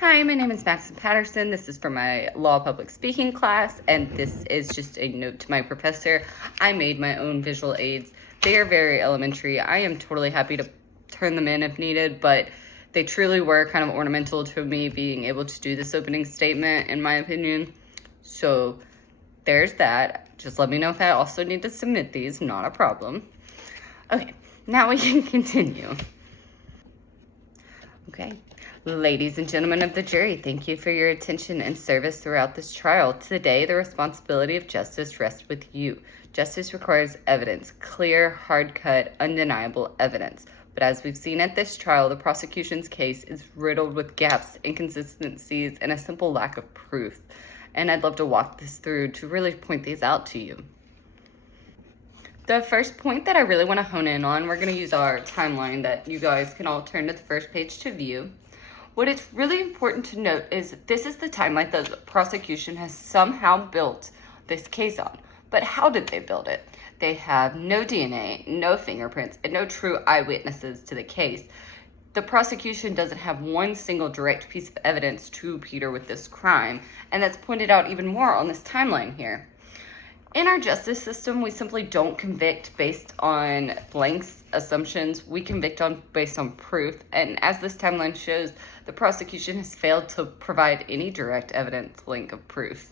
Hi, my name is Madison Patterson. This is for my law public speaking class, and this is just a note to my professor. I made my own visual aids. They are very elementary. I am totally happy to turn them in if needed, but they truly were kind of ornamental to me being able to do this opening statement, in my opinion. So there's that. Just let me know if I also need to submit these, not a problem. Okay, now we can continue. Okay. Ladies and gentlemen of the jury, thank you for your attention and service throughout this trial. Today, the responsibility of justice rests with you. Justice requires evidence, clear, hard-cut, undeniable evidence. But as we've seen at this trial, the prosecution's case is riddled with gaps, inconsistencies, and a simple lack of proof. And I'd love to walk this through to really point these out to you. The first point that I really want to hone in on, we're going to use our timeline that you guys can all turn to the first page to view. What it's really important to note is this is the timeline that the prosecution has somehow built this case on. But how did they build it? They have no DNA, no fingerprints, and no true eyewitnesses to the case. The prosecution doesn't have one single direct piece of evidence to Peter with this crime, and that's pointed out even more on this timeline here. In our justice system, we simply don't convict based on blanks, assumptions. We convict based on proof. And as this timeline shows, the prosecution has failed to provide any direct evidence link of proof.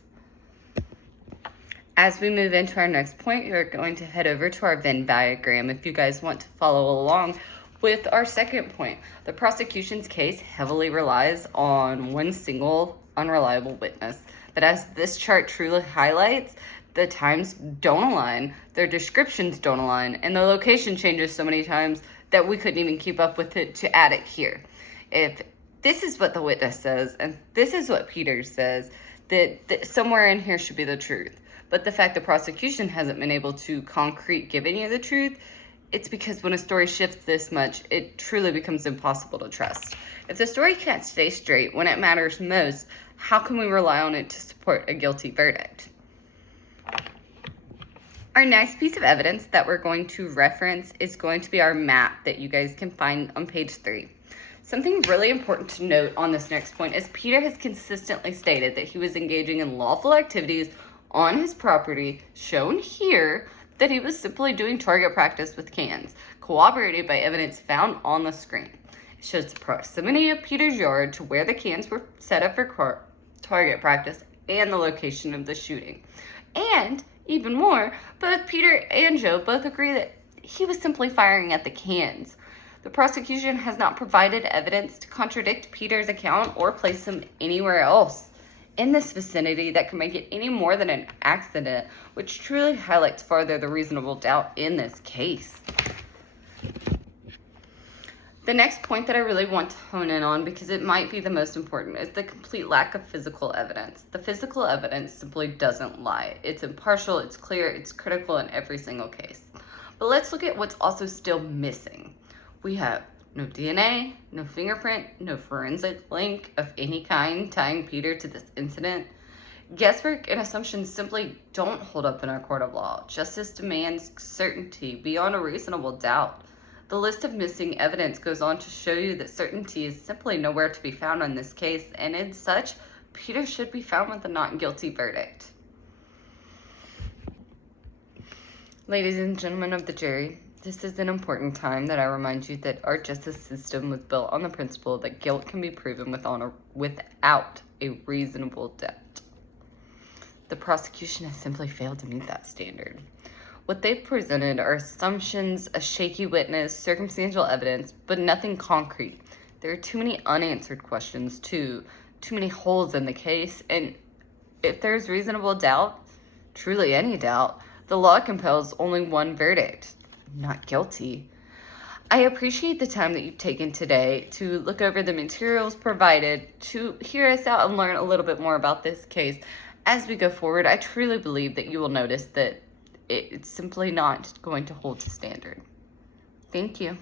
As we move into our next point, you're going to head over to our Venn diagram if you guys want to follow along with our second point. The prosecution's case heavily relies on one single unreliable witness. But as this chart truly highlights, the times don't align, their descriptions don't align, and the location changes so many times that we couldn't even keep up with it to add it here. If this is what the witness says, and this is what Peter says, that somewhere in here should be the truth. But the fact the prosecution hasn't been able to concrete give any of the truth, it's because when a story shifts this much, it truly becomes impossible to trust. If the story can't stay straight when it matters most, how can we rely on it to support a guilty verdict? Our next piece of evidence that we're going to reference is going to be our map that you guys can find on page 3. Something really important to note on this next point is Peter has consistently stated that he was engaging in lawful activities on his property, shown here that he was simply doing target practice with cans, corroborated by evidence found on the screen. It shows the proximity of Peter's yard to where the cans were set up for target practice and the location of the shooting. And even more, both Peter and Joe both agree that he was simply firing at the cans. The prosecution has not provided evidence to contradict Peter's account or place him anywhere else in this vicinity that can make it any more than an accident, which truly highlights further the reasonable doubt in this case. The next point that I really want to hone in on, because it might be the most important, is the complete lack of physical evidence. The physical evidence simply doesn't lie. It's impartial, it's clear, it's critical in every single case. But let's look at what's also still missing. We have no DNA, no fingerprint, no forensic link of any kind tying Peter to this incident. Guesswork and assumptions simply don't hold up in our court of law. Justice demands certainty beyond a reasonable doubt. The list of missing evidence goes on to show you that certainty is simply nowhere to be found in this case, and as such, Peter should be found with a not guilty verdict. Ladies and gentlemen of the jury, this is an important time that I remind you that our justice system was built on the principle that guilt can be proven without a reasonable doubt. The prosecution has simply failed to meet that standard. What they've presented are assumptions, a shaky witness, circumstantial evidence, but nothing concrete. There are too many unanswered questions, too many holes in the case, and if there's reasonable doubt, truly any doubt, the law compels only one verdict, not guilty. I appreciate the time that you've taken today to look over the materials provided, to hear us out and learn a little bit more about this case. As we go forward, I truly believe that you will notice that it's simply not going to hold to standard. Thank you.